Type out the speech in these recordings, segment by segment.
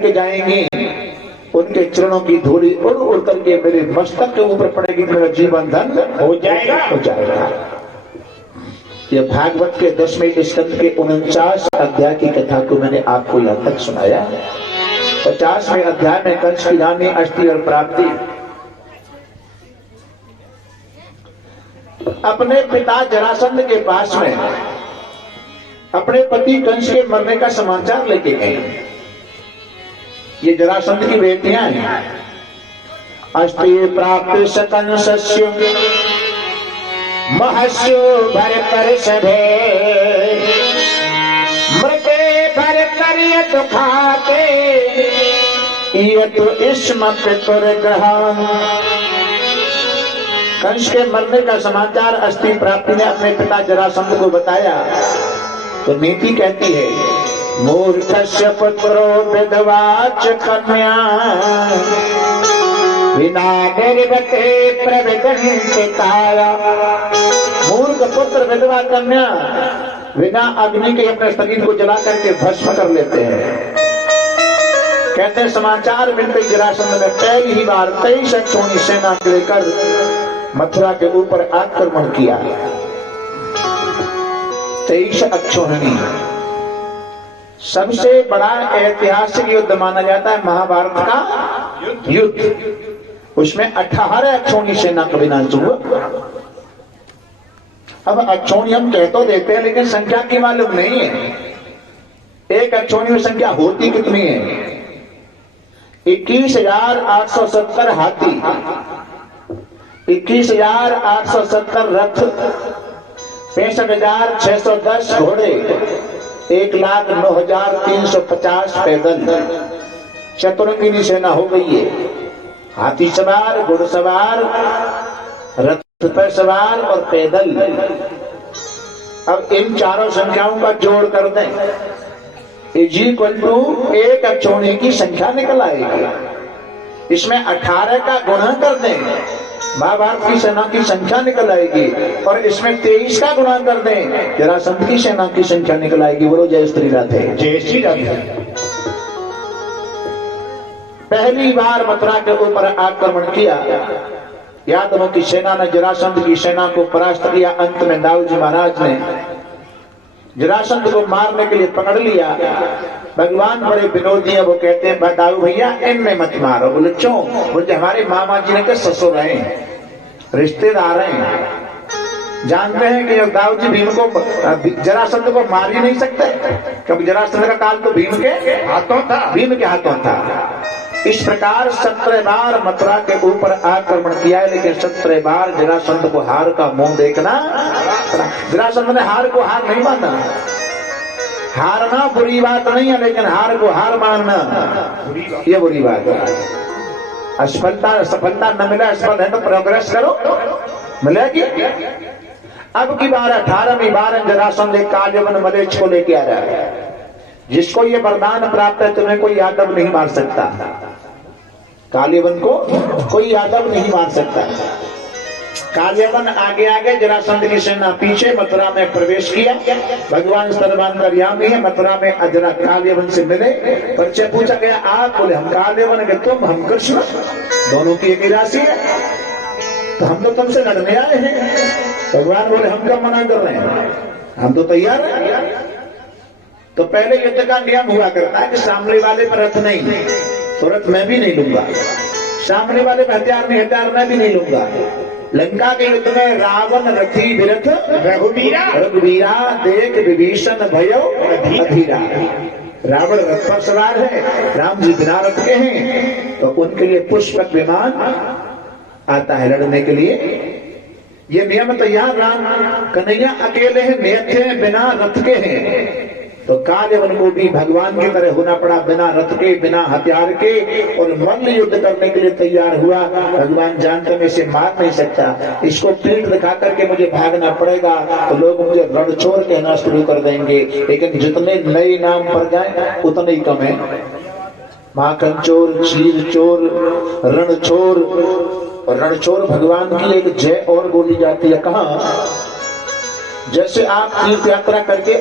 करके जाएंगी, उनके चरणों की धूली उड़ उड़ करके मेरे मस्तक के ऊपर पड़ेगी, मेरा जीवन धन हो जाएगा। यह भागवत के 10वें स्कंद के 49 अध्याय की कथा को मैंने आपको यहाँ तक सुनाया। 50वें अध्याय में कंस की रानी अष्टि और प्राप्ति अपने पिता जरासंध के पास में अपने पति कंस के मरने का समाचार लेके गए। ये जरासंध की बेटियां हैं। अष्टि प्राप्त सकंसस्य महस्यो भर कर सभे मृते भर कर तो खाते ये तो इसम पितुर्ग्रहण। कंस के मरने का समाचार अष्टि प्राप्ति ने अपने पिता जरासंध को बताया तो नीति कहती है, मूर्खस्य पुत्रो विधवा च कन्या विना निर्वते प्रविदन्ते काया। मूर्ख पुत्र विधवा कन्या बिना अग्नि के अपने शरीर को जला करके भस्म कर लेते हैं। कहते समाचार मिलते जरासंध ने पहली ही बार 23 अक्षौहिणी सेना लेकर मथुरा के ऊपर आक्रमण किया। 23 अक्षौहिणी सबसे बड़ा ऐतिहासिक युद्ध माना जाता है महाभारत का युद्ध। उसमें 18 अक्षौहिणी सेना का विनाश हुआ। अब अक्षौहिणी हम कह तो देते हैं लेकिन संख्या की मालूम नहीं है। एक अक्षौहिणी में संख्या होती कितनी है? 21,870 हाथी, 21,870 रथ, 65,610 घोड़े, 1,09,350 पैदल। चतुरंगिनी सेना हो गई है। हाथी सवार, घुड़सवार, रथ पर सवार और पैदल। अब इन चारों संख्याओं का जोड़ कर दें, = एक अक्षौहिणी की संख्या निकल आएगी। इसमें 18 का गुणा कर दें, महाभारत की सेना की संख्या निकल आएगी। और इसमें 23 का गुणा कर दें, जरासंध की सेना की संख्या निकल आएगी। बोलो जय श्री राधे। जय श्री राधे। पहली बार मथुरा के ऊपर आक्रमण किया। यादवों की सेना ने जरासंध की सेना को परास्त किया। अंत में दाऊजी महाराज ने जरासंध को मारने के लिए पकड़ लिया। भगवान बड़े विनोदी है। वो कहते हैं दाऊ भैया इनमें मत मारो। बोले क्यों? बोले हमारे मामा जी ने के ससुर रहे, रिश्तेदार हैं। जानते हैं कि दाऊ जी भीम को जरासंध को मार ही नहीं सकते, क्योंकि जरासंध का काल तो भीम के हाथों था। भीम के हाथों था। इस प्रकार 17 बार मथुरा के ऊपर आक्रमण किया है, लेकिन 17 बार जरासंध को हार का मुंह देखना। जरासंध ने हार को हार नहीं माना। हारना बुरी बात नहीं है, लेकिन हार को हार मानना ये बुरी बात है। सफलता न मिले, असफल है तो प्रोग्रेस करो, मिलेगी। अब की बार 18वीं बार जरासंध काल्यवन मलेच्छ को लेके आ रहा है। जिसको ये वरदान प्राप्त है, तुम्हें कोई यादव नहीं मार सकता। काल्यवन को कोई यादव नहीं मार सकता। काल्यवन आगे आगे, जरासंध की सेना पीछे मथुरा में प्रवेश किया। भगवान सर्वांतर्यामी है। मथुरा में अजरा काल्यवन से मिले, परिचय पूछा गया। आप? बोले हम काल्यवन के तुम, हम कृष्ण, दोनों की एक ही राशि है, तो हम तो तुमसे लड़ने आए हैं। भगवान बोले हम कब मना कर रहे हैं, हम तो तैयार हैं। तो पहले युद्ध का नियम हुआ करता है कि सामने वाले पर रथ नहीं, तो रथ मैं भी नहीं लूंगा। सामने वाले पर हथियार नहीं, हथियार मैं भी नहीं लूंगा। लंका के युद्ध में रावण रथी विरथ रघुवीरा देख विभीषण भयो अधीरा। रावण रथ पर सवार है, राम जी बिना रथ के हैं, तो उनके लिए पुष्पक विमान आता है लड़ने के लिए। ये नियम तो यहाँ राम कन्हैया अकेले हैं, नेत्र हैं, बिना रथ के हैं। तो काल्यवन को भी भगवान की तरह होना पड़ा, बिना रथ के, बिना हथियार के, और मल्ल युद्ध करने के लिए तैयार हुआ। भगवान जानते मैं इसे मार नहीं सकता, इसको पीठ दिखा करके मुझे भागना पड़ेगा, तो लोग मुझे रणछोड़ कहना शुरू कर देंगे। लेकिन जितने नए नाम पर जाए उतने ही कम है। माखन चोर, चीर चोर, रणछोर। और रणछोर भगवान की एक जय और बोली जाती है। कहाँ? जैसे आप तीर्थ यात्रा करके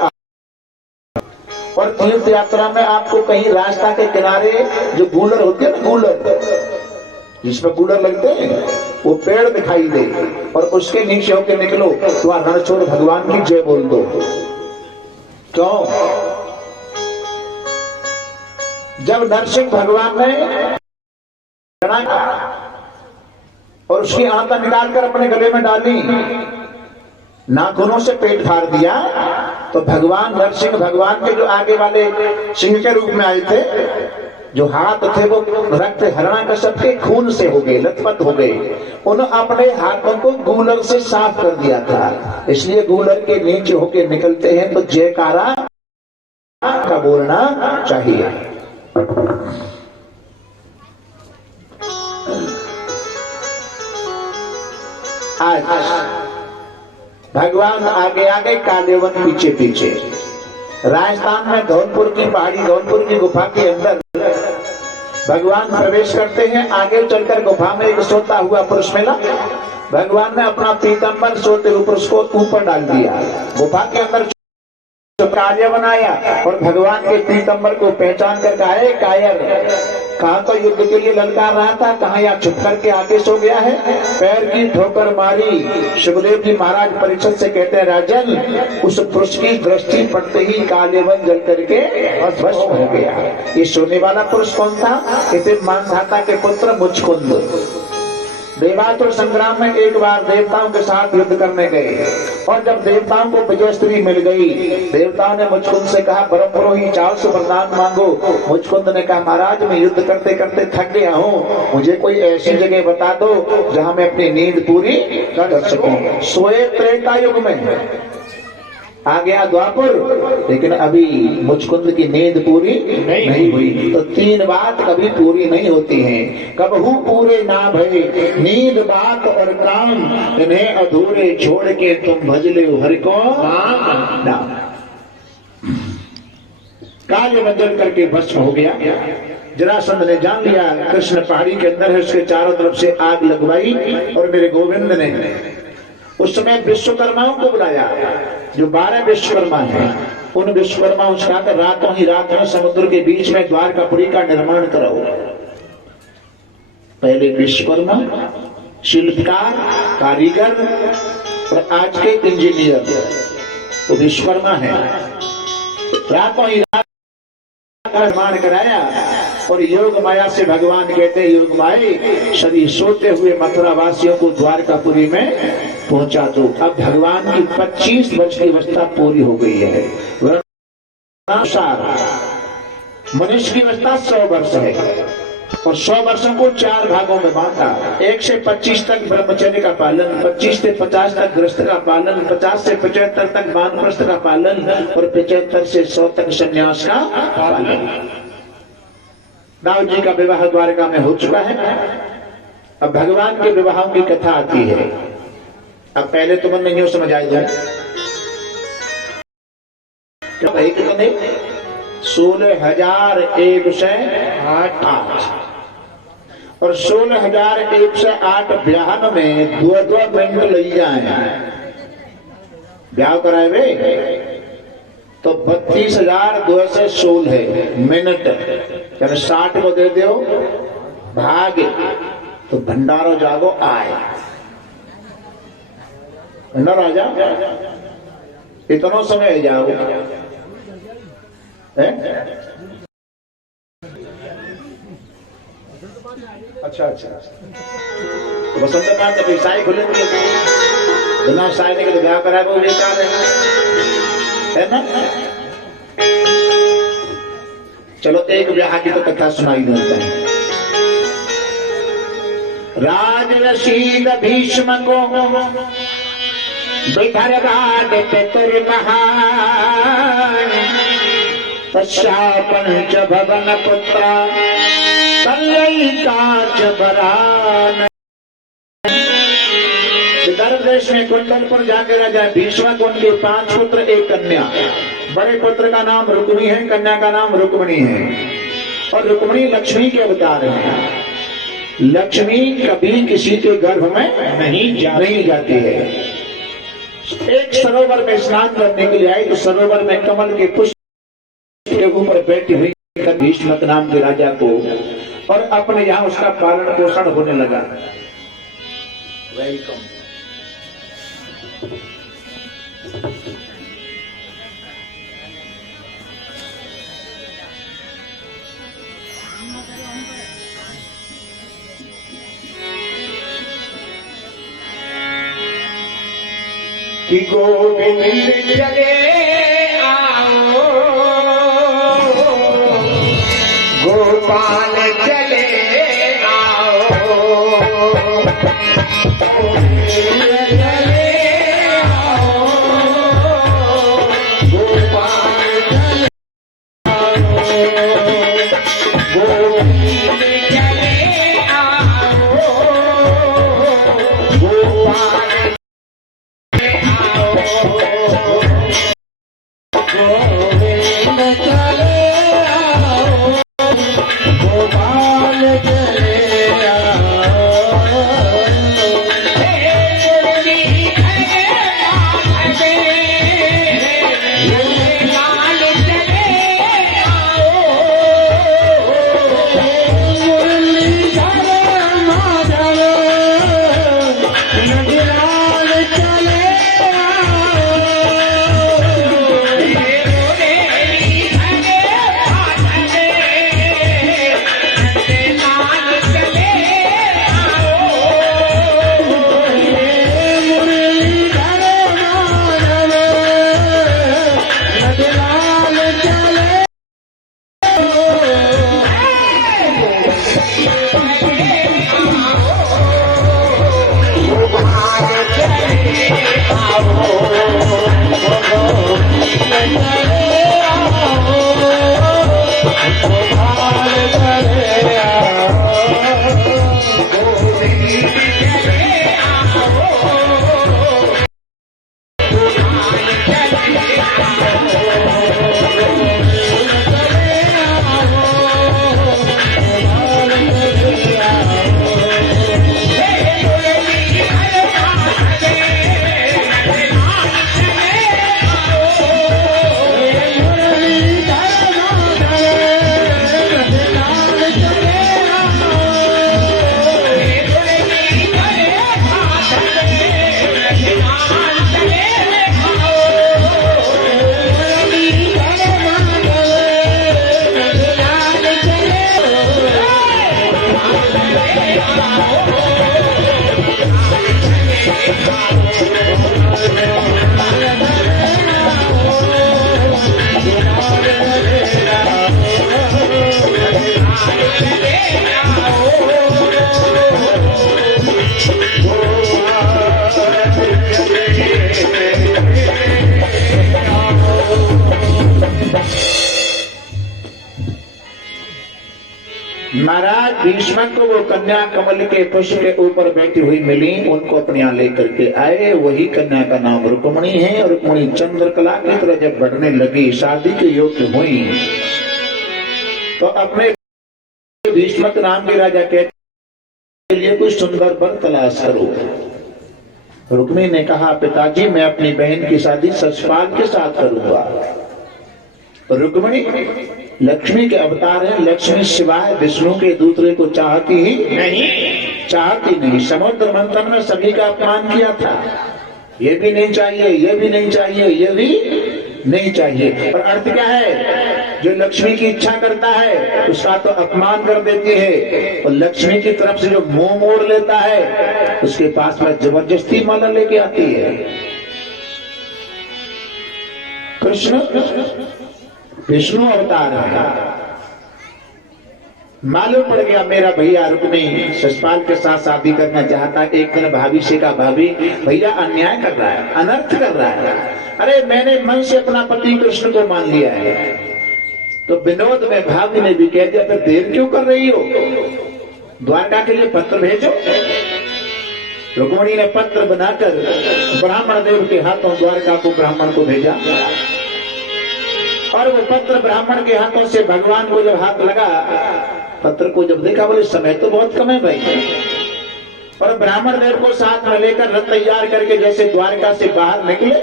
और तीर्थ यात्रा में आपको कहीं रास्ता के किनारे जो गूलर होते हैं ना, गूलर जिसमें गूलर लगते हैं, वो पेड़ दिखाई दे और उसके नीचे होकर निकलो तो रणछोड़ भगवान की जय बोल दो। क्यों? जब नरसिंह भगवान ने और उसकी आंता निकालकर अपने गले में डाली, नाखूनों से पेट फाड़ दिया, तो भगवान नरसिंह भगवान के जो आगे वाले सिंह के रूप में आए थे, जो हाथ थे वो रक्त हिरण्यकश्यप के खून से हो गए, लथपथ हो गए। उन्होंने अपने हाथों को गूलर से साफ कर दिया था। इसलिए गूलर के नीचे होके निकलते हैं तो जयकारा का बोलना चाहिए। आज भगवान आगे आगे, कालेवन पीछे पीछे। राजस्थान में धौलपुर की पहाड़ी, धौलपुर की गुफा के अंदर भगवान प्रवेश करते हैं। आगे चलकर गुफा में एक सोता हुआ पुरुष मिला। भगवान ने अपना पीतांबर सोते हुए पुरुष को ऊपर डाल दिया। गुफा के अंदर कार्य बनाया और भगवान के पीतांबर को पहचान कर कहा, कायर, कहा तो युद्ध के लिए ललकार रहा था, कहा या छुप करके आगे सो गया है। पैर की ठोकर मारी। सुखदेव जी महाराज परीक्षित से कहते हैं, राजन, उस पुरुष की दृष्टि पड़ते ही कालेवन जल करके भस्म हो गया। ये सोने वाला पुरुष कौन था? इसे मानधाता के पुत्र मुचकुंद। देवासुर संग्राम में एक बार देवताओं के साथ युद्ध करने गए और जब देवताओं को विजयश्री मिल गई, देवताओं ने मुचकुंद से कहा, परमपुरोहित चाव से वरदान मांगो। मुचकुंद ने कहा, महाराज मैं युद्ध करते करते थक गया हूँ, मुझे कोई ऐसी जगह बता दो जहाँ मैं अपनी नींद पूरी कर सकूं। सोए त्रेता युग में, आ गया द्वापर, लेकिन अभी मुचकुंद की नींद पूरी नहीं हुई। तो तीन बात कभी पूरी नहीं होती हैं। कबहू पूरे ना भय नींद, बात और काम, इन्हें अधूरे छोड़ के तुम भज ले हरि को नाम। काल बदल करके भस्म हो गया। जरासंध ने जान लिया कृष्ण पहाड़ी के अंदर है, उसके चारों तरफ से आग लगवाई और मेरे गोविंद ने उस समय विश्वकर्माओं को बुलाया। जो 12 विश्वकर्मा हैं, उन विश्वकर्माओं से कहा, रातों ही रात में समुद्र के बीच में द्वारकापुरी का निर्माण करो। पहले विश्वकर्मा, शिल्पकार, कारीगर और आज के इंजीनियर तो विश्वकर्मा है। रातों ही रात निर्माण कराया और योग माया से भगवान कहते, योग माया सभी सोते हुए मथुरा वासियों को द्वारकापुरी में पहुंचा दो। अब भगवान की 25 वर्ष की अवस्था पूरी हो गई है। मनुष्य की अवस्था 100 वर्ष है और 100 वर्षों को 4 भागों में बांटा। 1 से 25 तक ब्रह्मचर्य का पालन, 25 से 50 तक गृहस्थ का पालन, 50 से 75 तक वानप्रस्थ का पालन और 75 से 100 तक संन्यास का पालन। दाऊ जी का विवाह द्वारका में हो चुका है। अब भगवान के विवाहों की कथा आती है। अब पहले तो मन नहीं समझ आई जाए क्या भाई, कितने 16,108 और 16,108 ब्याहन में 2-2 मिनट लग जाए। ब्याह कराए वे तो 32,216 मिनट, यानी 60 को दे दो भागे तो भंडारो जागो आए न राजा, इतना समय जाओ है? अच्छा तो बसंत का जब ईसाई खुलेंगे बिना साई ने तो ब्याह करा वो बेकार है ना। चलो एक ब्याह की तो कथा सुनाई देता है। राजरशीद भीष्म को विदर्भाद पितुर महान, पंच भवन पुत्रा कल्लयिकाच बरान। विदर्भ देश में कुंडलपुर जाके राजा भीष्म को उनके 5 पुत्र 1 कन्या। बड़े पुत्र का नाम रुक्मी है, कन्या का नाम रुक्मणी है और रुक्मणी लक्ष्मी के अवतार है। लक्ष्मी कभी किसी के गर्भ में नहीं जाती है। एक सरोवर में स्नान करने के लिए आई तो सरोवर में कमल के पुष्प बैठी हुई भीष्मक नाम के राजा को, और अपने यहाँ उसका पालन पोषण होने लगा। वेलकम। कि गोविंद चले आओ, गोपाल चले आओ, गोविंद चले आओ, गोपाल चले आओ, गोविंद चले आओ, गोपाल महाराज भीष्मक को वो कन्या कमल के पुष्प के ऊपर बैठी हुई मिली, उनको अपने यहाँ लेकर के आए। वही कन्या का नाम रुक्मणी है, और रुक्मणी चंद्रकला की तरह जब बढ़ने लगी, शादी के योग्य हुई, तो अपने भीष्मक नाम के राजा के लिए कोई सुंदर वर तलाश करो। रुक्मणी ने कहा, पिताजी मैं अपनी बहन की शादी सचपाल के साथ करूंगा। रुक्मणी लक्ष्मी के अवतार है, लक्ष्मी सिवाय विष्णु के दूसरे को चाहती ही चाहती नहीं। समुद्र मंथन में सभी का अपमान किया था, ये भी नहीं चाहिए, ये भी नहीं चाहिए, ये भी नहीं चाहिए। और अर्थ क्या है, जो लक्ष्मी की इच्छा करता है उसका तो अपमान कर देती है, और लक्ष्मी की तरफ से जो मुंह मोड़ लेता है उसके पास में जबरदस्ती माला लेके आती है। कृष्ण विष्णु अवतार है। मालूम पड़ गया मेरा भैया रुक्मणी सचपाल के साथ शादी करना चाहता है। एक दिन भाभी से कहा, भाभी भैया अन्याय कर रहा है, अनर्थ कर रहा है। अरे मैंने मन से अपना पति कृष्ण को मान लिया है। तो विनोद में भाभी ने भी कह दिया, फिर देर क्यों कर रही हो, द्वारका के लिए पत्र भेजो। रुक्मणी ने पत्र बनाकर ब्राह्मण देव के हाथों द्वारका को ब्राह्मण को भेजा, और वो पत्र ब्राह्मण के हाथों से भगवान को जब हाथ लगा, पत्र को जब देखा, बोले समय तो बहुत कम है भाई। और ब्राह्मण देव को साथ में लेकर रथ तैयार करके जैसे द्वारका से बाहर निकले,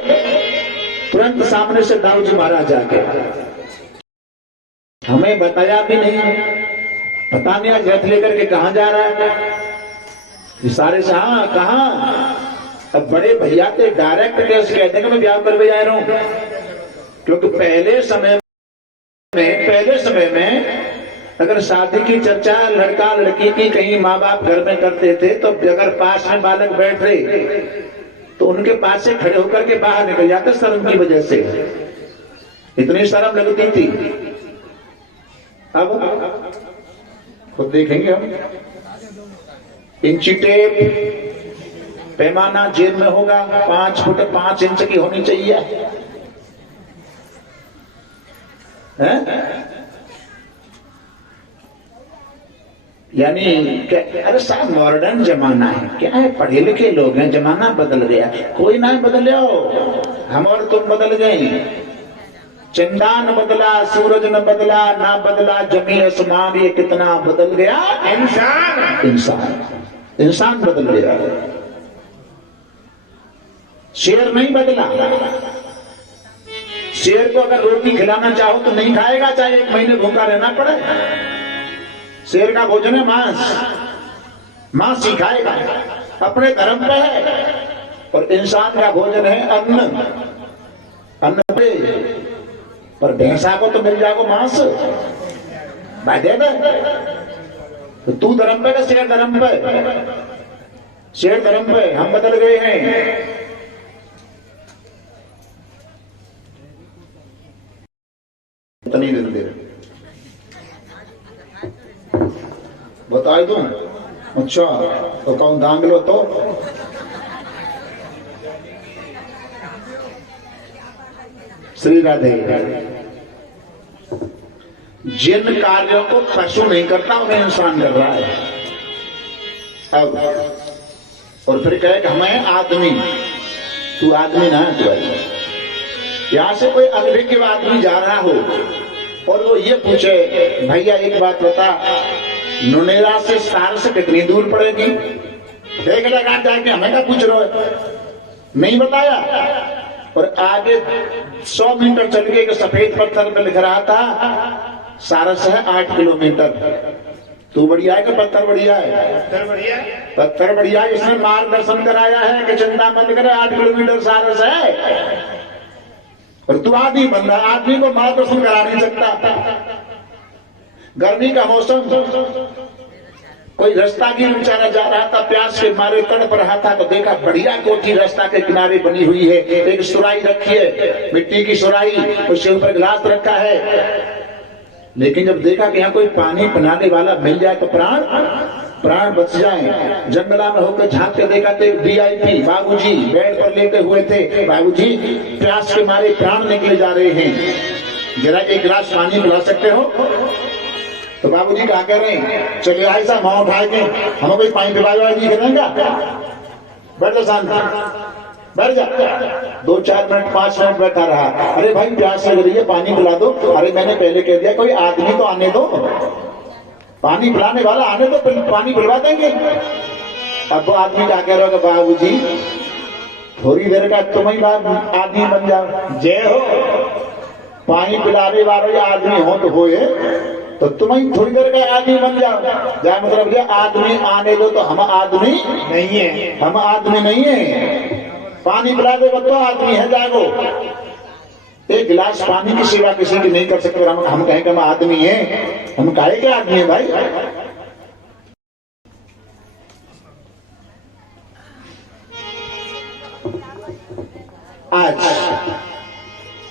तुरंत सामने से दाऊजी महाराज आ गए। हमें बताया भी नहीं, पता नहीं आज रथ लेकर के कहां जा रहा है। सारे से हाँ कहां, अब बड़े भैया थे डायरेक्ट के उसके कहते हैं कि मैं ब्याह करके जा रहा हूं। क्योंकि पहले समय में अगर शादी की चर्चा लड़का लड़की की कहीं माँ बाप घर में करते थे तो अगर पास में बालक बैठ रहे तो उनके पास से खड़े होकर के बाहर निकल जाते शर्म की वजह से, इतनी शर्म लगती थी। अब खुद देखेंगे हम, इंची टेप पैमाना जेब में होगा, 5 फुट 5 इंच की होनी चाहिए है? यानी अरे साहब मॉडर्न जमाना है, क्या है, पढ़े लिखे लोग हैं, जमाना बदल गया। कोई ना बदले हो, हम और तुम बदल गए। चंदा न बदला, सूरज न बदला, ना बदला जमी आसमान, ये कितना बदल गया इंसान बदल गया। शेर नहीं बदला। शेर को अगर रोटी खिलाना चाहो तो नहीं खाएगा, चाहे 1 महीने भूखा रहना पड़े। शेर का भोजन है मांस ही खाएगा, अपने धर्म पे है। और इंसान का भोजन है अन्न पे। पर भैंसा को तो मिल जाएगा मांस, दे दे। तो तू धर्म पे का शेर धर्म पे, शेर धर्म पे, हम बदल गए हैं। इतनी देर बता दूं? अच्छा तो कौन दांग लो तो श्री राधे। जिन कार्यों को पशु नहीं करता उन्हें इंसान कर रहा है। अब और फिर कहे कि हमें आदमी, तू आदमी ना है। तू यहां से कोई अनभिज्ञ आदमी जा रहा हो और वो ये पूछे, भैया एक बात बता, नुनेरा से सारस कितनी दूर पड़ेगी? देख लगा जाके हमें क्या पूछ रहे हो? नहीं बताया। और आगे 100 मीटर चल गए कि सफेद पत्थर पर लिख रहा था सारस है 8 किलोमीटर। तू बढ़िया है कि पत्थर बढ़िया है? पत्थर बढ़िया है। इसने मार्गदर्शन कराया है कि चिंता मत करे, 8 किलोमीटर सारस है। और तू आदमी बन रहा, आदमी को मार्गदर्शन करा नहीं सकता। गर्मी का मौसम, कोई रास्ता की बेचारा जा रहा था, प्यास के मारे तड़प रहा था, तो देखा बढ़िया कोठी रास्ता के किनारे बनी हुई है, एक सुराई रखी है, मिट्टी की सुराई, उसके ऊपर गिलास रखा है। लेकिन जब देखा कि यहाँ कोई पानी पिलाने वाला मिल जाए तो प्राण बच जाए। जंगला में होकर झांक के देखा तो एक VIP बाबूजी बेड पर लेटे हुए थे। बाबूजी प्यास के मारे प्राण निकले जा रहे हैं, जरा एक गिलास पानी पिला सकते हो? तो बाबूजी क्या कह रहे हैं, चलिए ऐसा माँ उठाए के हमें कोई पानी पिलाया नहीं करेंगे। बैठ जा शांत, बैठ जा। 2-4 मिनट 5 मिनट बैठा रहा। अरे भाई प्यास लग रही है, पानी पिला दो। अरे मैंने पहले कह दिया कोई आदमी तो आने दो, पानी पिलाने वाला आने दो, पानी पिलवा देंगे। अब वो आदमी क्या कह रहा है, बाबूजी थोड़ी देर का तुम ही आदमी बन जाओ। जय हो, पानी पिलाने वाले आदमी हो तो होए, तो तुम ही थोड़ी देर का आदमी बन जाओ। क्या मतलब क्या? आदमी आने दो तो हम आदमी नहीं है, हम आदमी नहीं है। पानी पिला दो तो आदमी है, जागो। एक गिलास पानी की सेवा किसी की नहीं कर सकते। हम कहें कि हम आदमी हैं, हम काहे के आदमी है भाई? आज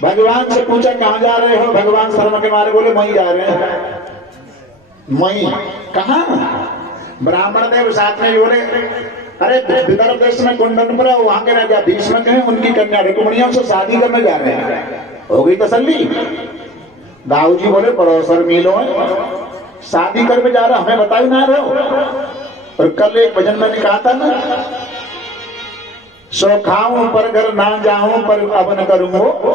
भगवान से पूछा कहां जा रहे हो? भगवान शर्मा के मारे बोले वहीं जा रहे हैं। वहीं कहा? ब्राह्मण देव साथ में बोले, अरे विदर्भ देश में कुंडनपुर है, वहां के राजा भीष्मक हैं, उनकी कन्या रुक्मिणी से शादी करने जा रहे हैं। हो गई तसल्ली। दाऊ जी बोले पड़ोसर मिलो है, शादी करके जा रहे, हमें बताई ना रहे हो। और कल एक भजन मैंने कहा था ना, सो खाऊं पर घर ना जाऊं पर अब न करूंगो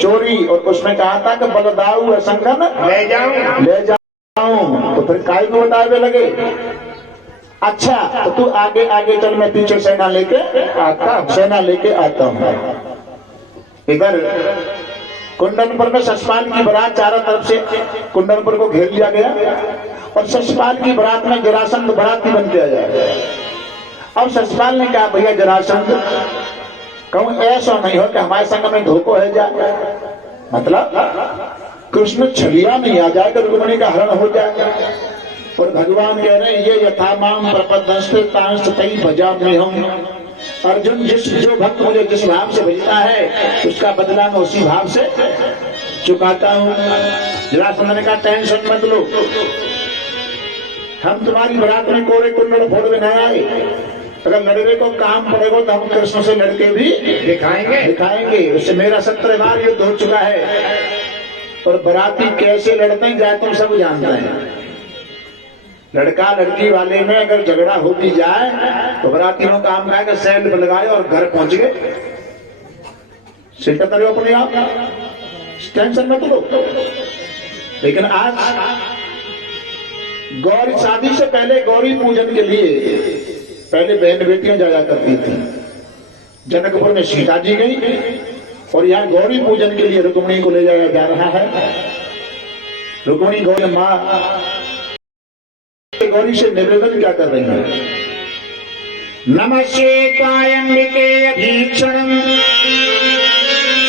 चोरी। और उसमें कहा था कि बलदाऊ संगन ले जाऊं। तो फिर काय को बताए लगे, अच्छा तो तू आगे आगे चल, मैं पीछे सेना लेके आता हूं। इधर कुंडनपुर में ससपाल की बारात चारों तरफ से कुंडनपुर को घेर लिया गया और ससपाल की बारात में जरासंध बाराती बन के आया। अब ससपाल ने कहा भैया जरासंध कहूं ऐसा नहीं हो कि हमारे संग में धोखो है जाए, मतलब कृष्ण छलिया नहीं आ जाएगा, रुक्मिणी का हरण हो जाएगा। और भगवान कह रहे हैं ये यथा माम प्रपद्यंस्ते तांस तई भजामि हम। अर्जुन जो भक्त मुझे जिस भाव से भजता है उसका बदला मैं उसी भाव से चुकाता हूं। जरासंध ने कहा टेंशन मत लो, हम तुम्हारी बारात में कोरे कुल्लड़ फोड़ में न आए, अगर लड़ने को काम पड़ेगा तो हम कृष्ण से लड़के भी दिखाएंगे। उससे मेरा 17 बार युद्ध हो चुका है और बराती कैसे लड़ते हैं जाए तुम सब जानते हैं। लड़का लड़की वाले में अगर झगड़ा हो भी जाए तो बराती नो काम का सैंड लगाए और घर पहुंच गए। चिंता करो अपने आप, टेंशन मत लो। लेकिन आज गौरी शादी से पहले गौरी पूजन के लिए पहले बहन बेटियां जाया करती थी। जनकपुर में सीता जी गई और यहाँ गौरी पूजन के लिए रुक्मिणी को ले जाया जा रहा है। रुक्मिणी गौरी माँ गौरी से निवेदन क्या कर रही है? नमस्ते त्वायंबिके अभीक्षणं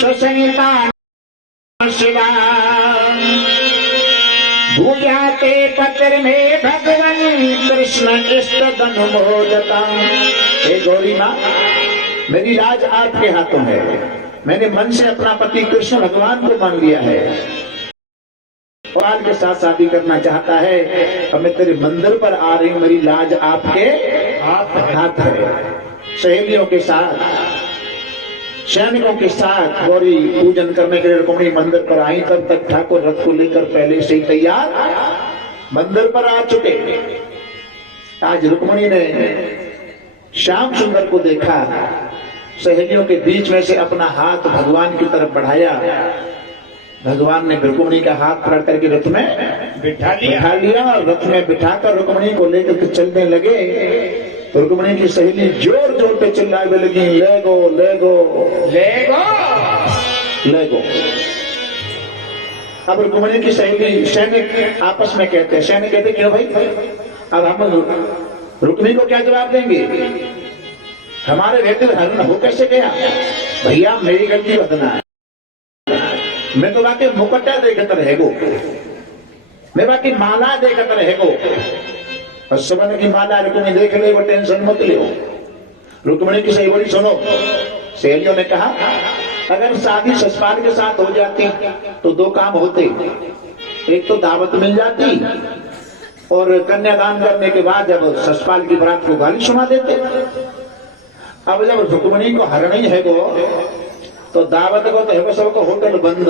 ससंता शिवा भूयाते पत्र में भगवान कृष्ण इष्टदनुमोदता। हे गौरी माँ, मेरी राज आपके हाथों है। मैंने मन से अपना पति कृष्ण भगवान को मान लिया है और के साथ शादी करना चाहता है और मैं तेरे मंदिर पर आ रही हूं, मेरी लाज आपके हाथ है। सहेलियों के साथ सैनिकों के साथ गौरी पूजन करने के लिए रुक्मिणी मंदिर पर आई, तब तक ठाकुर रथ को लेकर पहले से ही तैयार मंदिर पर आ चुके। आज रुक्मिणी ने श्याम सुंदर को देखा, सहेलियों के बीच में से अपना हाथ भगवान की तरफ बढ़ाया। भगवान ने रुक्मिणी का हाथ पकड़ करके रथ में बिठा लिया और रथ में बिठाकर रुक्मिणी को लेकर के चलने लगे। तो रुक्मिणी की सहेली जोर जोर पे चिल्लाने लगी, ले गो ले गो ले गो ले गो। अब रुक्मिणी की सहेली सैनिक आपस में कहते हैं, सैनिक कहते क्यों भाई, अब हम रुक्मिणी को क्या जवाब देंगे? हमारे बेटे हरण हो कैसे गया? भैया मेरी गलती बदना है, मैं तो बाकी मुकट्टा देखते रहेगो, मैं बाकी माला देखते रहेगो। और सुबह की माला रुक्मिणी देख ले, वो टेंशन मत ले। रुक्मिणी की सही बोली सुनो। सहेलियों ने कहा अगर शादी ससपाल के साथ हो जाती तो दो काम होते, एक तो दावत मिल जाती और कन्यादान करने के बाद जब ससपाल की बारात को गाली सुना देते। अब जब रुक्मिणी को हरण ही है तो दावत को तो है सबको होटल बंद,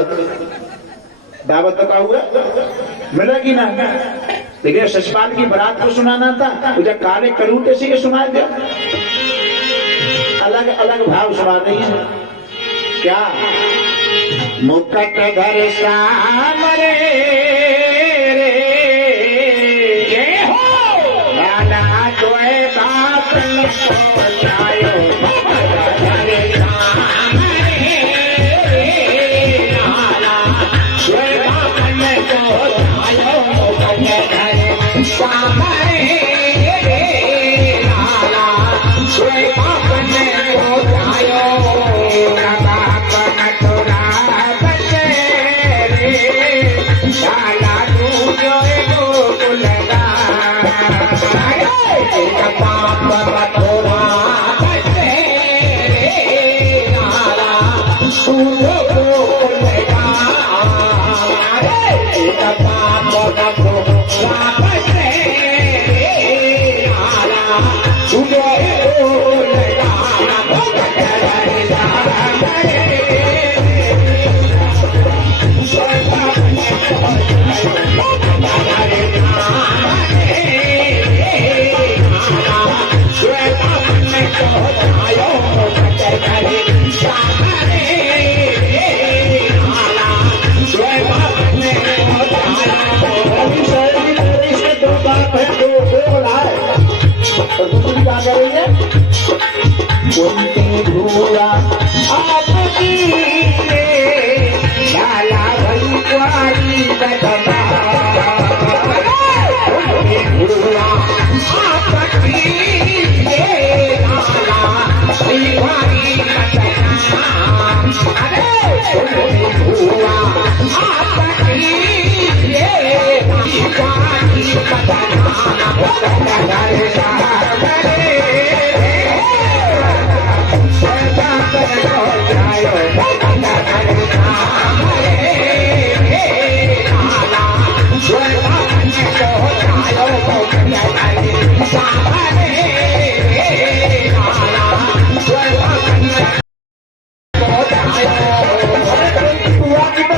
दावत का हुआ मिलेगी ना। लेकिन ससपाल की बारात को सुनाना था, मुझे काले कलूटे से सुना दिया, अलग अलग भाव सुना रही है। क्या मुकट धर श्याम रे ये हो लाला तोए बात बचायो कुंती धुआ आपकी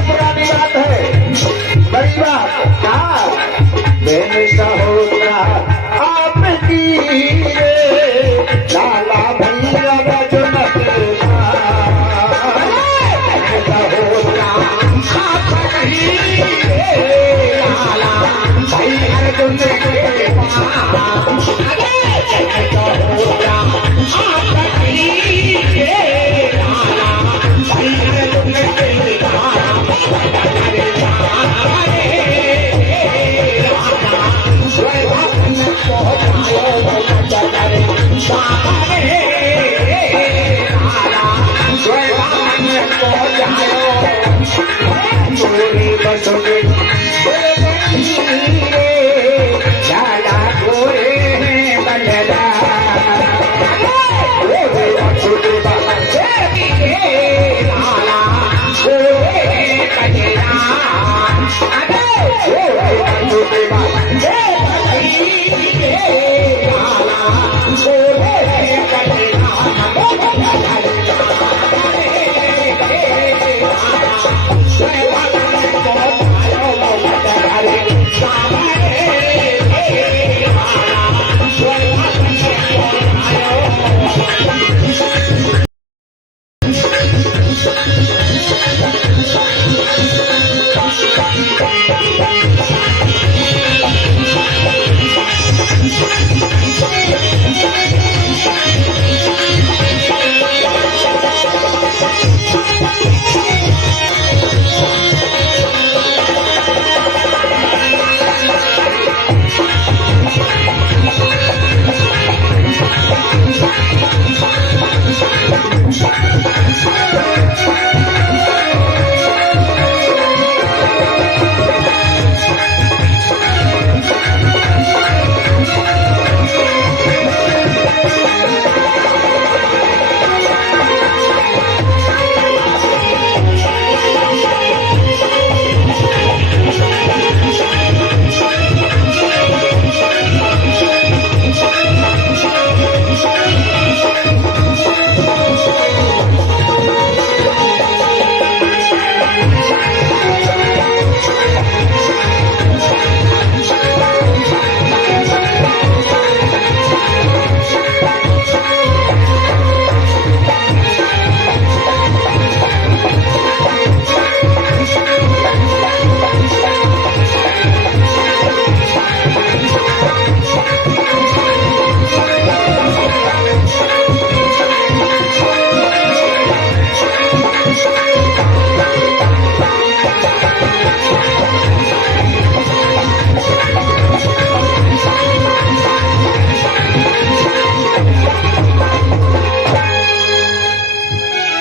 पुरानी बात है, बड़ी बात क्या मैंने सहोदरा आपकी लाला भैया जनक सहोदरा आपकी लाला भैया जनक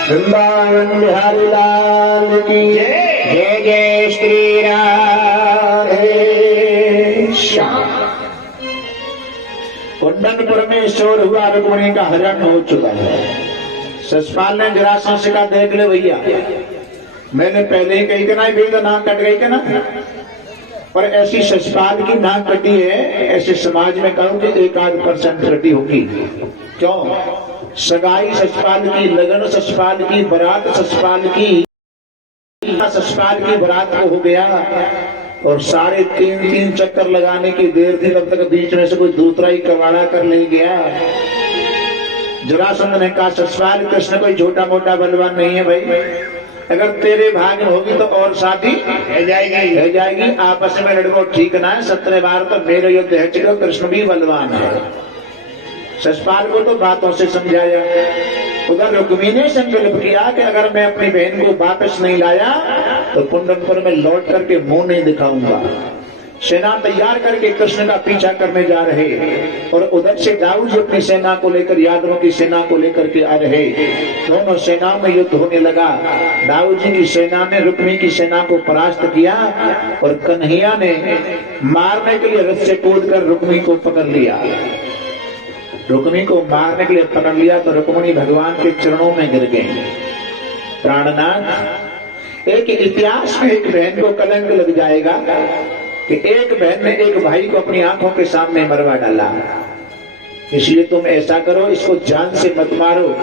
वृंदावन बिहारी लाल की जय जय श्री राधे श्याम। कुंदनपुर में शोर हुआ, रुक्मिणी का हरण हो चुका है। ससपाल ने जरासंध से कहा देख ले भैया, मैंने पहले ही कही कि ना बेटा नाक कट गई कि ना, पर ऐसी ससपाल की नाक कटी है, ऐसे समाज में कहूं कि 1-8% कटी होगी। क्यों? सगाई ससपाल की, लगन ससपाल की, बारात ससपाल की, ससपाल की बारात को हो गया और 3.5 चक्कर लगाने की देर थी, तब तक बीच में से कोई दूसरा ही कवाड़ा कर ले गया। जरासंध ने कहा ससपाल कृष्ण कोई छोटा मोटा बलवान नहीं है भाई, अगर तेरे भाग में होगी तो और शादी रह जाएगी। आपस में लड़को ठीक ना है, 17 बार तो मेरे युद्ध है, चलो कृष्ण भी बलवान है। ससपाल को तो बातों से समझाया। उधर रुक्मिणी ने संकल्प किया कि अगर मैं अपनी बहन को वापस नहीं लाया तो कुंदनपुर में लौट करके मुंह नहीं दिखाऊंगा। सेना तैयार करके कृष्ण का पीछा करने जा रहे और उधर से दाऊद जी अपनी सेना को लेकर, यादवों की सेना को लेकर के आ रहे। दोनों सेनाओं में युद्ध होने लगा। दाऊद जी की सेना ने रुक्मिणी की सेना को परास्त किया और कन्हैया ने मारने के लिए रथ से कूदकर रुक्मिणी को पकड़ लिया। रुक्मिणी को मारने के लिए पकड़ लिया तो रुक्मिणी भगवान के चरणों में गिर गई। प्राणनाथ, एक इतिहास में एक बहन को कलंक लग जाएगा कि एक बहन ने एक भाई को अपनी आंखों के सामने मरवा डाला, इसलिए तुम ऐसा करो, इसको जान से मत मारो,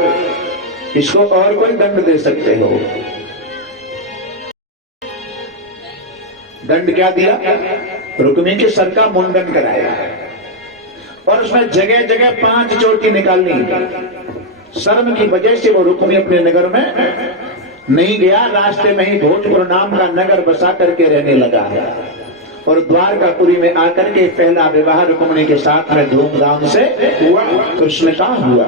इसको और कोई दंड दे सकते हो। दंड क्या दिया? रुक्मी के सर का मुंडन कराया और उसमें जगह जगह 5 चोटी निकालनी। शर्म की वजह से वो रुक्मी अपने नगर में नहीं गया, रास्ते में ही भोजपुर नाम का नगर बसा करके रहने लगा और द्वारकापुरी में आकर के पहला विवाह रुक्मिणी के साथ में धूमधाम से हुआ। कृष्ण का हुआ।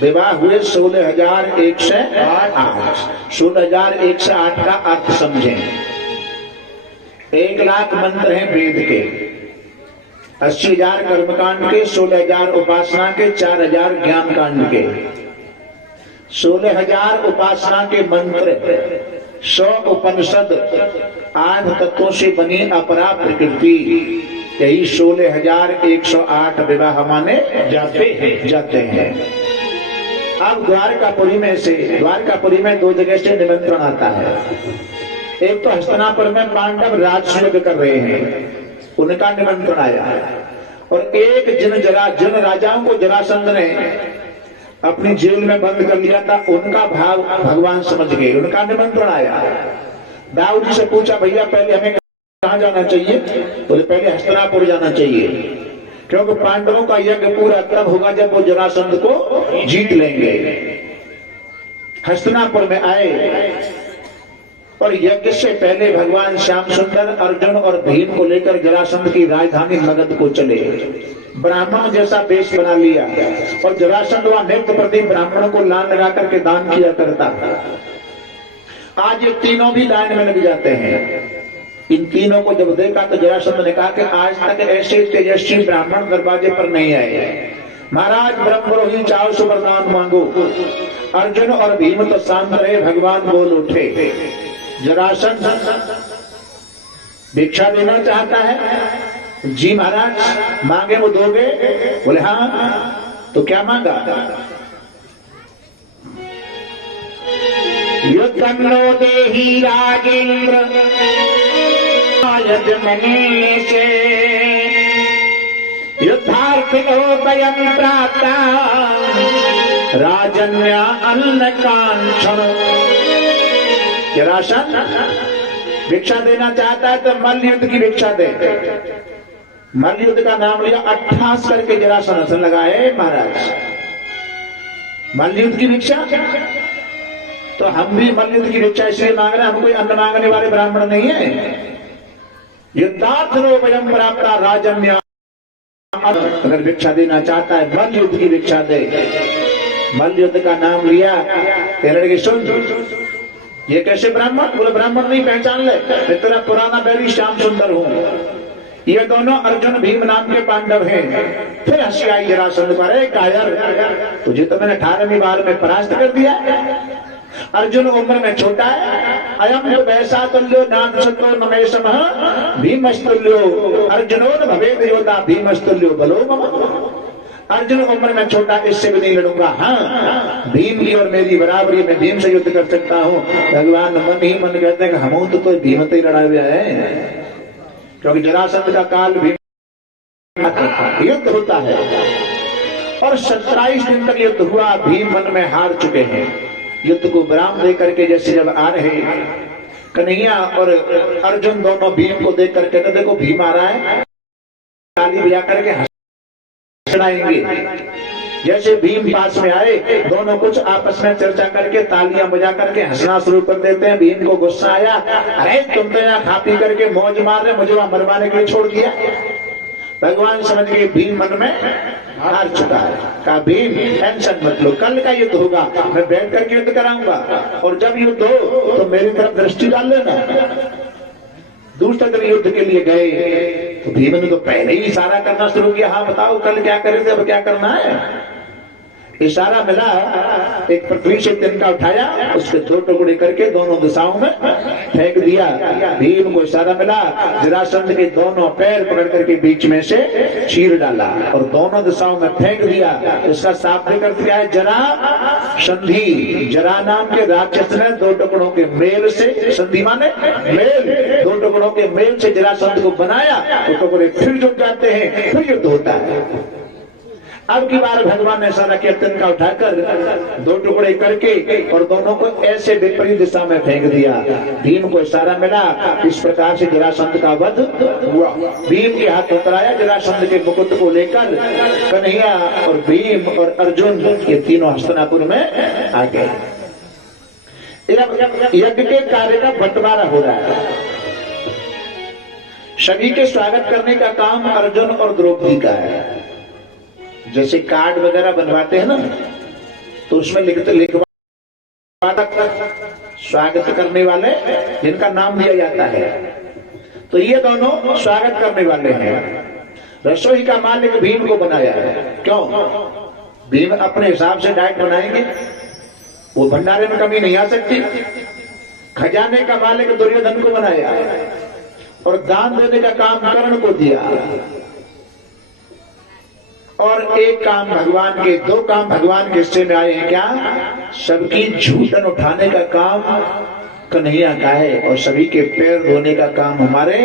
विवाह हुए 16,108। 16,108 का अर्थ समझें। 1,00,000 मंत्र हैं वेद के, 80,000 कर्मकांड के, 16,000 उपासना के, 4,000 ज्ञान कांड के। 16,000 उपासना के मंत्र, 100 उपनिषद, 8 तत्वों से बनी अपरा प्रकृति, यही 16,108 विवाह माने जाते हैं। अब द्वारकापुरी में 2 जगह से निमंत्रण आता है। एक तो हस्तिनापुर में पांडव राजयोग कर रहे हैं, उनका निमंत्रण आया, और एक जिन राजाओं को जरासंध ने अपनी जेल में बंद कर लिया था, उनका भाव भगवान समझ गए, उनका निमंत्रण आया। दाऊद जी से पूछा, भैया पहले हमें कहाँ जाना चाहिए? बोले पहले हस्तिनापुर जाना चाहिए, क्योंकि पांडवों का यज्ञ पूरा तब होगा जब वो जरासंध को जीत लेंगे। हस्तिनापुर में आए और यज्ञ से पहले भगवान श्याम सुंदर, अर्जुन और भीम को लेकर जरासंध की राजधानी मगध को चले। ब्राह्मण जैसा वेश बना लिया और जरासंध वहां नित्य प्रति ब्राह्मणों को लान लगा करके दान किया करता था। आज ये तीनों भी लाइन में लग जाते हैं। इन तीनों को जब देखा तो जरासंध ने कहा कि आज तक ऐसे तेजस्वी ब्राह्मण दरवाजे पर नहीं आए। महाराज ब्रह्मरोही चाहो सो वरदान मांगो। अर्जुन और भीम तो शांत रहे, भगवान बोल उठे, जरासंध भिक्षा देना चाहता है? जी महाराज, मांगे वो दोगे? बोले हाँ। तो क्या मांगा? युद्धन्नो देहि राजेंद्र यजमनी से युद्धार्थिनो वयं प्राप्ता राजन्या अन्न कांक्षण। जरासंध भिक्षा देना चाहता है तो मल्ल युद्ध की भिक्षा दे। मल्ल युद्ध का नाम लिया, 28 करके जरासंध लगाए महाराज। मल्ल युद्ध की भिक्षा, तो हम भी मल्ल युद्ध की भिक्षा इसलिए मांग रहे हैं, हम कोई अन्न मांगने वाले ब्राह्मण नहीं है। युद्धार्थनो वयं प्राप्ता राजन्या, अगर भिक्षा देना चाहता है मल्ल युद्ध की भिक्षा दे। मल्ल युद्ध का नाम लिया। लड़के सुन, ये कैसे ब्राह्मण? बोले ब्राह्मण नहीं पहचान ले, मैं तेरा पुराना बैरी श्याम सुंदर हूँ। ये दोनों अर्जुन भीम नाम के पांडव हैं। फिर हंसी आई जरासंध पर, कायर, तुझे तो मैंने 18वीं बार में परास्त कर दिया। अर्जुन उम्र में छोटा है। अयम तो वैसा तुल्यो नादसतो नमेशमः भीमस्तुल्यो अर्जुनो न भवेद योधा भीमस्तुल्यो बलो मम। अर्जुन उम्र में छोटा, इससे भी नहीं लड़ूंगा। हाँ, भीम की और मेरी बराबरी में भीम से युद्ध कर सकता हूँ। भगवान मन ही मन कहते हैं कि हम तो कोई भीम से ही लड़ा हुआ है, क्योंकि जरासंध का काल भीम युद्ध होता है और 27 दिन तक युद्ध हुआ। भीम मन में हार चुके हैं। युद्ध को विराम दे करके जैसे जब आ रहे, कन्हैया और अर्जुन दोनों भीम को देख करके, तो देखो भीम आ रहा है, ताली बजा करके हंसाएंगे। जैसे भीम पास में आए, दोनों कुछ आपस में चर्चा करके तालियां बजा करके हंसना शुरू कर देते हैं। भीम को गुस्सा आया, अरे तुम तो यहाँ खा पी करके मौज मार रहे, मुझे वहां मरवाने के लिए छोड़ दिया। भगवान समझ गए भीम मन में हार चुका है। कहा भीम टेंशन मत लो, कल का युद्ध होगा, मैं बैठ करके युद्ध कराऊंगा, और जब युद्ध हो तो मेरी तरफ दृष्टि डाल लेना। दूसरे दिन युद्ध के लिए गए तो भीम ने तो पहले ही इशारा करना शुरू किया, हाँ बताओ कल क्या करे थे, अब क्या करना है। इशारा मिला, एक पृथ्वी से तिनका उठाया, उसके दो टुकड़े करके दोनों दिशाओं में फेंक दिया। भीम को इशारा मिला, जरासंध के दोनों पैर पकड़ करके बीच में से चीर डाला और दोनों दिशाओं में फेंक दिया। इसका शाब्दिक अर्थ क्या है? जरा संधि। जरा नाम के राक्षस ने दो टुकड़ों के मेल से, संधि माने मेल, दो टुकड़ों के मेल से जरासंध को बनाया, तो टुकड़े फिर जुट जाते हैं, फिर युद्ध होता है। अब की बार भगवान ने सारा कीर्तन का उठाकर दो टुकड़े करके और दोनों को ऐसे विपरीत दिशा में फेंक दिया। भीम को इशारा मिला, इस प्रकार से जरासंध का वध हुआ। भीम के हाथ उतराया, जरासंध के मुकुट को लेकर कन्हैया और भीम और अर्जुन ये तीनों हस्तिनापुर में आ गए। यज्ञ के कार्य का बंटवारा हो रहा है। सभी के स्वागत करने का काम अर्जुन और द्रौपदी का है। जैसे कार्ड वगैरह बनवाते हैं ना, तो उसमें लिखवा स्वागत करने वाले जिनका नाम दिया जाता है, तो ये दोनों स्वागत करने वाले हैं। रसोई का मालिक भीम को बनाया है। क्यों? भीम अपने हिसाब से डाइट बनाएंगे, वो भंडारे में कमी नहीं आ सकती। खजाने का मालिक दुर्योधन को बनाया और दान देने का काम कर्ण को दिया। और एक काम भगवान के, दो काम भगवान के हिस्से में आए हैं। क्या? सबकी झूठन उठाने का काम कन्हैया का है और सभी के पैर धोने का काम हमारे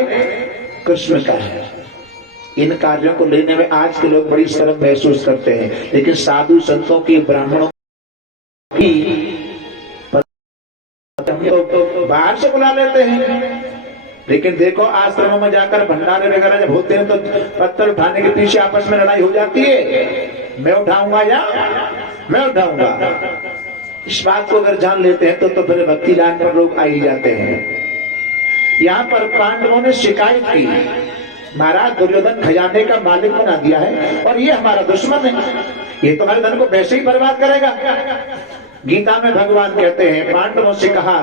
कृष्ण का है। इन कार्यों को लेने में आज के लोग बड़ी शर्म महसूस करते हैं, लेकिन साधु संतों की, ब्राह्मणों की हम तो बाहर से बुला लेते हैं। लेकिन देखो आश्रमों में जाकर भंडारे वगैरह जब होते हैं तो पत्थर उठाने के पीछे आपस में लड़ाई हो जाती है। मैं उठाऊंगा या मैं उठाऊंगा। इस बात को अगर जान लेते हैं तो फिर भक्ति लाइन पर लोग आ ही जाते हैं। यहाँ पर पांडवों ने शिकायत की, महाराज दुर्योधन खजाने का मालिक बना दिया है और ये हमारा दुश्मन है, ये तुम्हारे धन को वैसे ही बर्बाद करेगा। गीता में भगवान कहते हैं, पांडवों से कहा,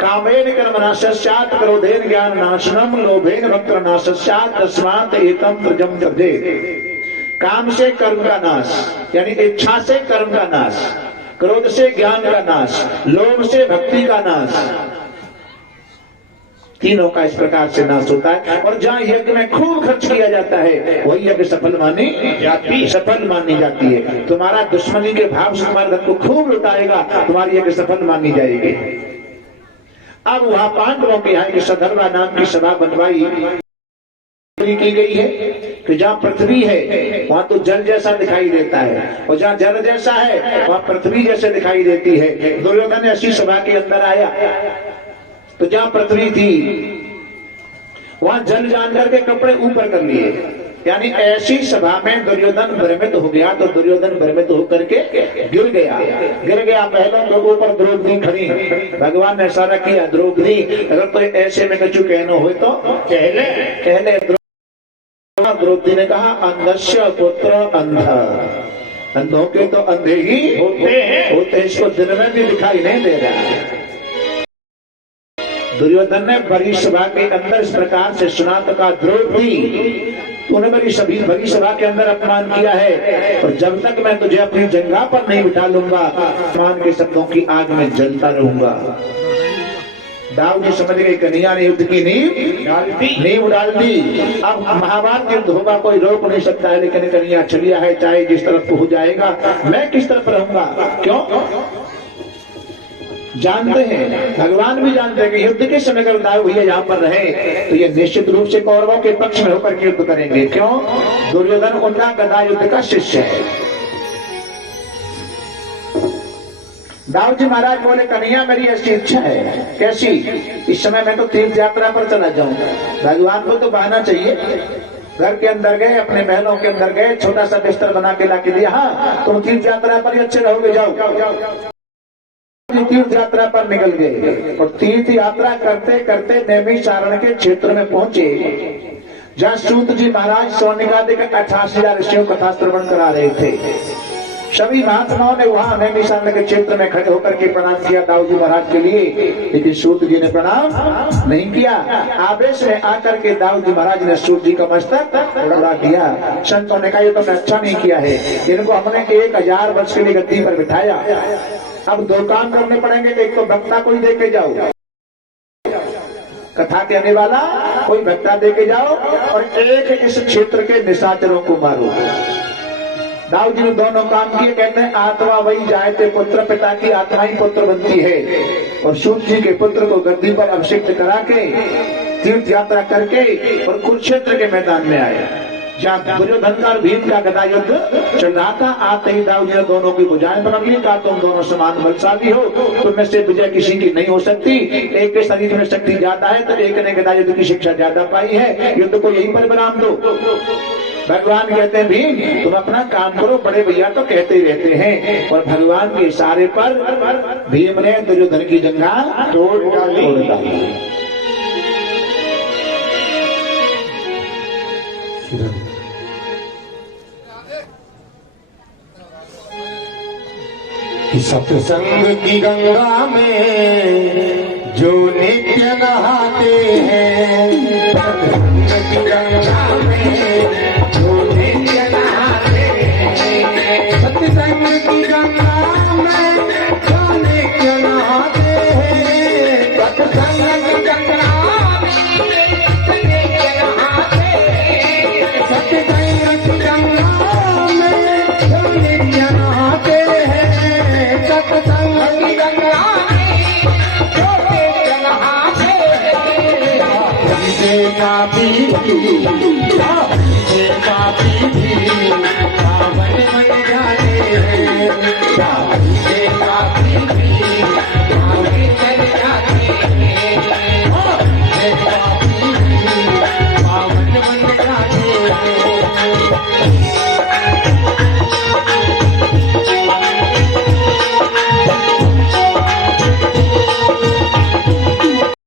कामेन कर्मणा स्यात् क्रोधेन ज्ञान नाशनम लोभेन भक्ति नाशस्यात् तस्मात् एकम त्रयम् त्यजेत्। काम से कर्म का नाश, यानी इच्छा से कर्म का नाश, क्रोध से ज्ञान का नाश, लोभ से भक्ति का नाश, तीनों का इस प्रकार से नाश होता है। और जहाँ यज्ञ में खूब खर्च किया जाता है वही यज्ञ सफल मानी जाती है। तुम्हारा दुश्मनी के भाव से तुम्हारे धन को खूब लुटाएगा, तुम्हारी यज्ञ सफल मानी जाएगी। अब वहां पांडवों के यहाँ एक सधर्वा नाम की सभा बनवाई की गई है कि जहाँ पृथ्वी है वहां तो जल जैसा दिखाई देता है और जहाँ जल जैसा है वहां पृथ्वी जैसे दिखाई देती है। दुर्योधन ऐसी सभा के अंदर आया तो जहां पृथ्वी थी वहां जल जान करके कपड़े ऊपर कर लिए, यानी ऐसी सभा में दुर्योधन भ्रमित हो गया। तो दुर्योधन भ्रमित होकर के गिर गया। पहलों के ऊपर द्रौपदी खड़ी। भगवान ने इशारा किया, द्रौपदी अगर तो ऐसे में कछु कहना हो तो कहले। द्रौपदी ने कहा, अंधस्य पुत्र अंध, अंधों के तो अंधे ही होते इसको दिन में भी दिखाई नहीं दे रहा। दुर्योधन ने बड़ी सभा के अंदर इस प्रकार से सुना तो कहा, द्रौपदी तूने मेरी सभी बड़ी सभा के अंदर अपमान किया है और जब तक मैं तुझे अपनी जंघा पर नहीं बिठा लूंगा अपमान के शब्दों की आग में जलता रहूंगा। दाऊद जी समझ गए, कन्हैया ने युद्ध की नींव डाल दी। अब महाभारत युद्ध होगा, कोई रोक नहीं सकता है, लेकिन कन्हैया चलिया है, चाहे जिस तरफ हो जाएगा मैं किस तरफ रहूंगा। क्यों? जानते हैं, भगवान भी जानते हैं कि युद्ध के समय अगर दाऊ भैया यहाँ पर रहे तो ये निश्चित रूप से कौरवों के पक्ष में होकर के युद्ध करेंगे। क्यों? दुर्योधन उनका गदा युद्ध का शिष्य है। दाऊ जी महाराज बोले, कन्हैया मेरी ऐसी इच्छा है। कैसी? इस समय मैं तो तीर्थ यात्रा पर चला जाऊं। भगवान को तो बहाना चाहिए। घर के अंदर गए, अपने महलों के अंदर गए, छोटा सा बिस्तर बना के लाके दिया, हाँ तुम तीर्थ यात्रा पर ही अच्छे रहोगे, जाओ। तीर्थ यात्रा पर निकल गए और तीर्थ यात्रा करते करते नैमिषारण्य के क्षेत्र में पहुंचे, जहाँ सूत जी महाराज स्वर्णिकादि के 88,000 ऋषियों कथा श्रवण करा रहे थे। सभी महात्माओं ने वहां नैमिषारण्य के क्षेत्र में खड़े होकर के प्रणाम किया दाऊ जी महाराज के लिए, लेकिन सूत जी ने प्रणाम नहीं किया। आवेश में आकर के दाऊ जी महाराज ने सूत जी का मस्तक उड़ा दिया। संतों ने कहा ये तो अच्छा नहीं किया है, इनको हमने 1000 वर्ष के लिए गद्दी पर बिठाया, अब 2 काम करने पड़ेंगे। एक तो वक्ता कोई दे के जाओ, कथा कहने वाला कोई वक्ता दे के जाओ, और एक इस क्षेत्र के निशाचरों को मारो। दाऊ जी ने दोनों काम किए। कहते हैं आत्मा वही जायते पुत्र, पिता की आत्मा ही पुत्र बनती है। और सूत जी के पुत्र को गद्दी पर अभिषिक्त करा के तीर्थ यात्रा करके और कुरुक्षेत्र के मैदान में आए, जहाँ दुर्योधन और भीम का गदा युद्ध चल रहा था। आते ही दाऊ जी ने दोनों की भुजाएं पकड़ ली, कहा तुम दोनों समान बलशाली हो, तुम से विजय किसी की नहीं हो सकती। एक के शरीर में शक्ति ज्यादा है तो एक ने गदा युद्ध की शिक्षा ज्यादा पाई है, युद्ध को यहीं पर विराम दो। भगवान कहते हैं भीम तुम अपना काम करो, बड़े भैया तो कहते ही रहते हैं। और भगवान के इशारे पर भीम ने दुर्योधन की जंघा तोड़ डाली। सत्संग की गंगा में जो नित्य नहाते हैं, सत्संग की गंगा में जो नित्य नहाते हैं, सत्संग की गंगा में जो नित्य नहाते हैं, सत्संग की गंगा में नित्य नहाते हैं, सत्संग की गंगा में जो नित्य नहाते हैं, सत्संग की गंगा में जो नित्य नहाते हैं,